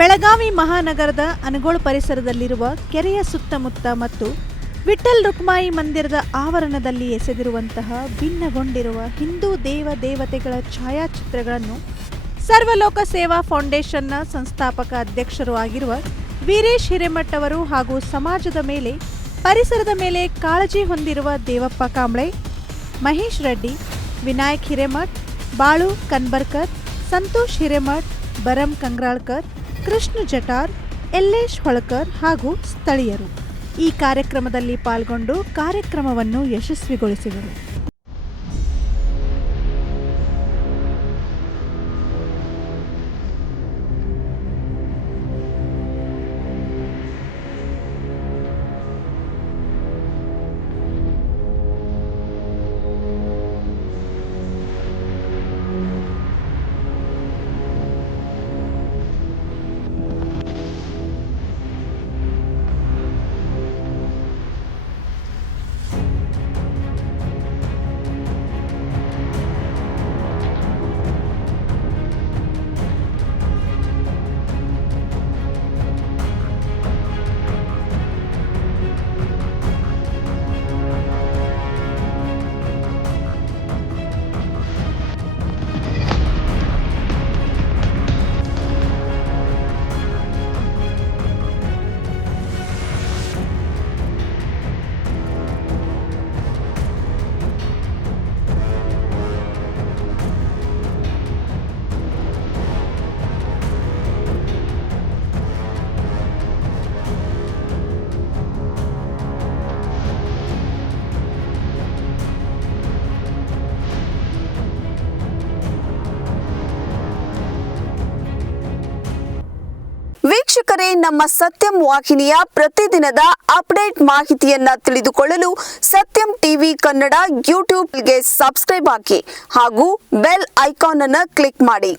ಬೆಳಗಾವಿ ಮಹಾನಗರದ ಅನಗೋಳ ಪರಿಸರದಲ್ಲಿರುವ ಕೆರೆಯ ಸುತ್ತಮುತ್ತ ಮತ್ತು ವಿಠ್ಠಲ್ ರುಕ್ಮಾಯಿ ಮಂದಿರದ ಆವರಣದಲ್ಲಿ ಎಸೆದಿರುವಂತಹ ಭಿನ್ನಗೊಂಡಿರುವ ಹಿಂದೂ ದೇವತೆಗಳ ಛಾಯಾಚಿತ್ರಗಳನ್ನು ಸರ್ವಲೋಕ ಸೇವಾ ಫೌಂಡೇಶನ್ನ ಸಂಸ್ಥಾಪಕ ಅಧ್ಯಕ್ಷರು ಆಗಿರುವ ವೀರೇಶ್ ಹಿರೇಮಠ್ ಅವರು ಹಾಗೂ ಸಮಾಜದ ಮೇಲೆ ಪರಿಸರದ ಮೇಲೆ ಕಾಳಜಿ ಹೊಂದಿರುವ ದೇವಪ್ಪ ಕಾಂಬ್ಳೆ, ಮಹೇಶ್ ರೆಡ್ಡಿ, ವಿನಾಯಕ್ ಹಿರೇಮಠ್, ಬಾಳು ಕನ್ಬರ್ಕರ್, ಸಂತೋಷ್ ಹಿರೇಮಠ್, ಬರಂ ಕಂಗ್ರಾಳ್ಕರ್, ಕೃಷ್ಣ ಜಟಾರ್, ಯಲ್ಲೇಶ್ ಹೊಳಕರ್ ಹಾಗೂ ಸ್ಥಳೀಯರು ಈ ಕಾರ್ಯಕ್ರಮದಲ್ಲಿ ಪಾಲ್ಗೊಂಡು ಕಾರ್ಯಕ್ರಮವನ್ನು ಯಶಸ್ವಿಗೊಳಿಸಿದರು. ವೀಕ್ಷಕರೇ, ನಮ್ಮ ಸತ್ಯಂ ವಾಹಿನಿಯ ಪ್ರತಿದಿನದ ಅಪ್ಡೇಟ್ ಮಾಹಿತಿಯನ್ನ ತಿಳಿದುಕೊಳ್ಳಲು ಸತ್ಯಂ ಟಿವಿ ಕನ್ನಡ ಯೂಟ್ಯೂಬ್ಗೆ ಸಬ್ಸ್ಕ್ರೈಬ್ ಆಗಿ ಹಾಗೂ ಬೆಲ್ ಐಕಾನ್ ಅನ್ನು ಕ್ಲಿಕ್ ಮಾಡಿ.